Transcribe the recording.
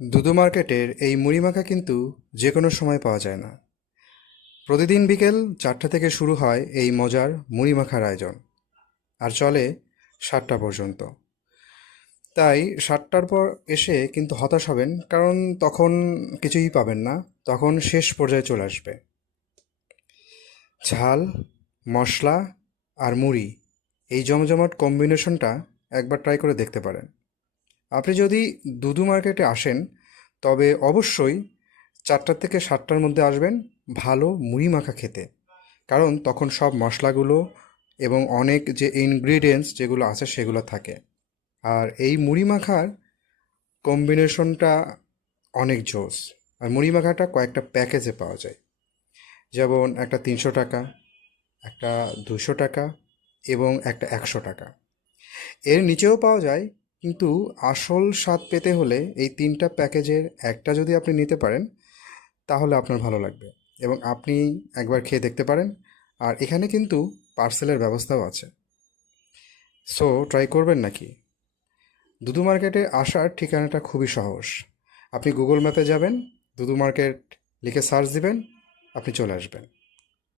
দুদু মার্কেটের এই মুড়ি মাখা কিন্তু যে কোনো সময় পাওয়া যায় না। প্রতিদিন বিকেল 4টা থেকে শুরু হয় এই মজার মুড়ি মাখার আয়োজন, আর চলে 7টা পর্যন্ত। তাই 7টার পর এসে কিন্তু হতাশ হবেন, কারণ তখন কিছুই পাবেন না। তখন শেষ পর্যায়ে চলে আসবে ঝাল, মশলা আর মুড়ি। এই জমজমাট কম্বিনেশনটা একবার ট্রাই করে দেখতে পারেন। আপনি যদি দুদু মার্কেটে আসেন, তবে অবশ্যই 4টা থেকে 7টার মধ্যে আসবেন ভালো মুড়ি মাখা খেতে। কারণ তখন সব মশলাগুলো এবং অনেক যে ইনগ্রিডিয়েন্টস যেগুলো আছে সেগুলো থাকে। আর এই মুড়ি মাখার কম্বিনেশনটা অনেক জোস। আর মুড়ি মাখাটা কয়েকটা প্যাকেজে পাওয়া যায়, যেমন একটা 300 টাকা, একটা 200 টাকা এবং একটা 100 টাকা। এর নিচেও পাওয়া যায়, কিন্তু আসল স্বাদ পেতে হলে এই 3টা প্যাকেজের একটা যদি আপনি নিতে পারেন, তাহলে আপনার ভালো লাগবে এবং আপনি একবার খেয়ে দেখতে পারেন। আর এখানে কিন্তু পার্সেলের ব্যবস্থাও আছে। সো ট্রাই করবেন নাকি? দুদু মার্কেটে আসার ঠিকানাটা খুবই সহজ। আপনি গুগল ম্যাপে যাবেন, দুদু মার্কেট লিখে সার্চ দিবেন, আপনি চলে আসবেন।